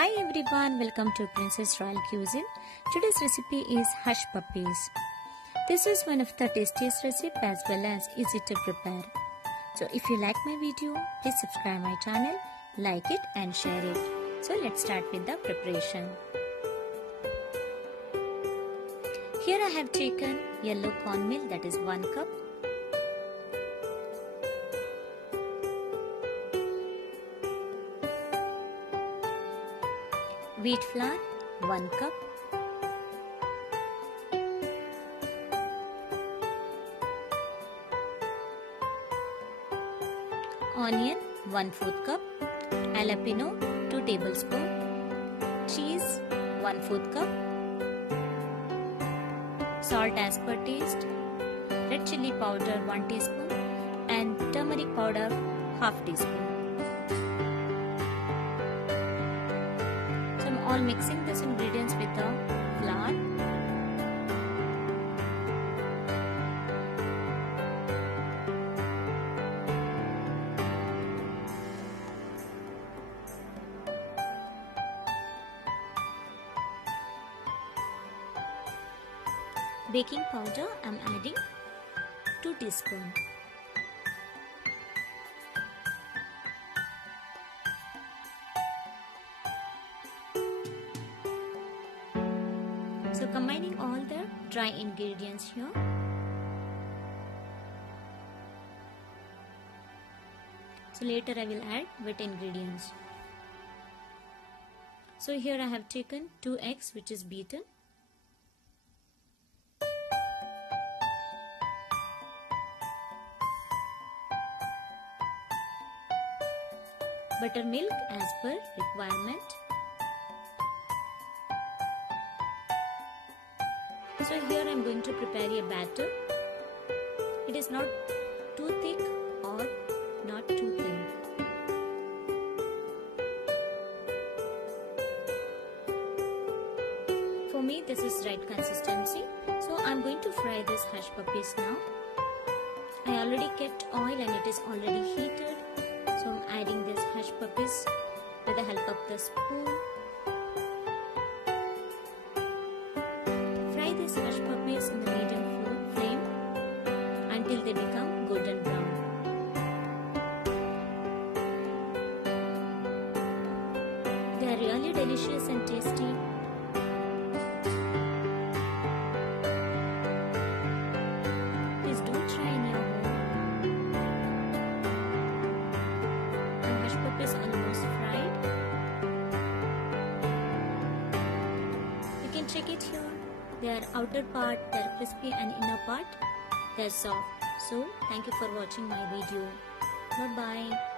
Hi everyone, welcome to Princess Royal Cuisine. Today's recipe is hush puppies. This is one of the tastiest recipes as well as easy to prepare. So if you like my video, please subscribe my channel, like it and share it. So let's start with the preparation. Here I have taken yellow cornmeal, that is 1 cup. Wheat flour 1 cup. Onion 1/4 cup. Jalapeno 2 tablespoons. Cheese 1/4 cup. Salt as per taste. Red chili powder 1 teaspoon and turmeric powder 1/2 teaspoon. All mixing these ingredients with the flour. Baking powder I am adding 2 teaspoons. So combining all the dry ingredients here. So later I will add wet ingredients. So here I have taken 2 eggs which is beaten. Buttermilk as per requirement. So here I am going to prepare a batter. It is not too thick or not too thin. For me this is right consistency. So I am going to fry these hush puppies now. I already kept oil and it is already heated. So I am adding these hush puppies with the help of the spoon. These hush puppies in the medium flame until they become golden brown. They are really delicious and tasty. Please do try in your home. The hush puppies are almost fried. You can check it here. Their outer part, they're crispy and inner part, they're soft. So, thank you for watching my video. Bye-bye.